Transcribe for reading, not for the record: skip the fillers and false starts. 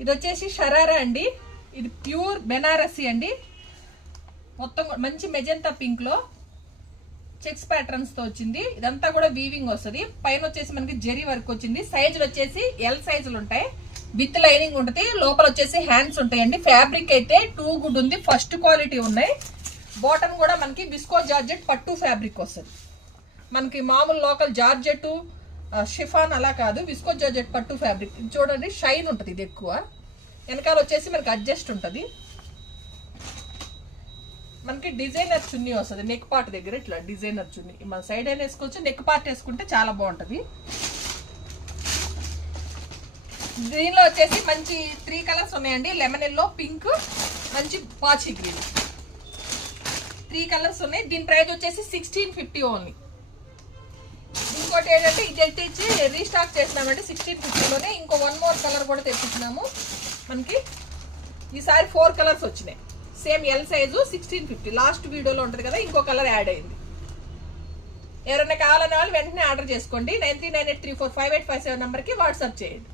ఇది వచ్చేసి షరారా అండి, ఇది ప్యూర్ బెనారసి అండి. మొత్తం మంచి మెజెంతా పింక్ లో చెక్స్ ప్యాటర్న్స్ తో వచ్చింది. ఇదంతా కూడా వీవింగ్ వస్తుంది. పైన వచ్చేసి మనకి జెరీ వర్క్ వచ్చింది. సైజులు వచ్చేసి ఎల్ సైజులు ఉంటాయి, విత్ లైనింగ్ ఉంటుంది. లోపల వచ్చేసి హ్యాండ్స్ ఉంటాయండి. ఫ్యాబ్రిక్ అయితే టూ గుడ్ ఉంది, ఫస్ట్ క్వాలిటీ ఉన్నాయి. బాటమ్ కూడా మనకి విస్కో జార్జెట్ పట్టు ఫ్యాబ్రిక్ వస్తుంది. మనకి మామూలు లోకల్ జార్జెట్ షిఫాన్ అలా కాదు, విస్కో జార్జెట్ పట్టు ఫ్యాబ్రిక్. చూడండి షైన్ ఉంటుంది ఇది ఎక్కువ. వెనకాల వచ్చేసి మనకి అడ్జస్ట్ ఉంటుంది. మనకి డిజైనర్ చున్నీ వస్తుంది. నెక్ పార్ట్ దగ్గర ఇట్లా డిజైనర్ చున్నీ మన సైడ్ అయినా వేసుకోవచ్చు, నెక్ పార్ట్ వేసుకుంటే చాలా బాగుంటుంది. దీనిలో వచ్చేసి మంచి 3 కలర్స్ ఉన్నాయండి. లెమన్ ఎల్లో, పింక్, మంచి పాచి గ్రీన్, 3 కలర్స్ ఉన్నాయి. దీని ప్రైస్ వచ్చేసి 1650 ఓన్లీ. ఇంకోటి ఏంటంటే ఇది తెచ్చి రీస్టాక్ చేసినామంటే 1650లోనే ఇంకో 1 మోర్ కలర్ కూడా తెప్పించినాము. మనకి ఈసారి 4 కలర్స్ వచ్చినాయి. Same L size 1650. లాస్ట్ వీడియోలో ఉంటుంది కదా, ఇంకో కలర్ యాడ్ అయింది. ఎవరైనా కావాలనే వాళ్ళు వెంటనే ఆర్డర్ చేసుకోండి. 9398345857 నెంబర్కి వాట్సాప్ చేయండి.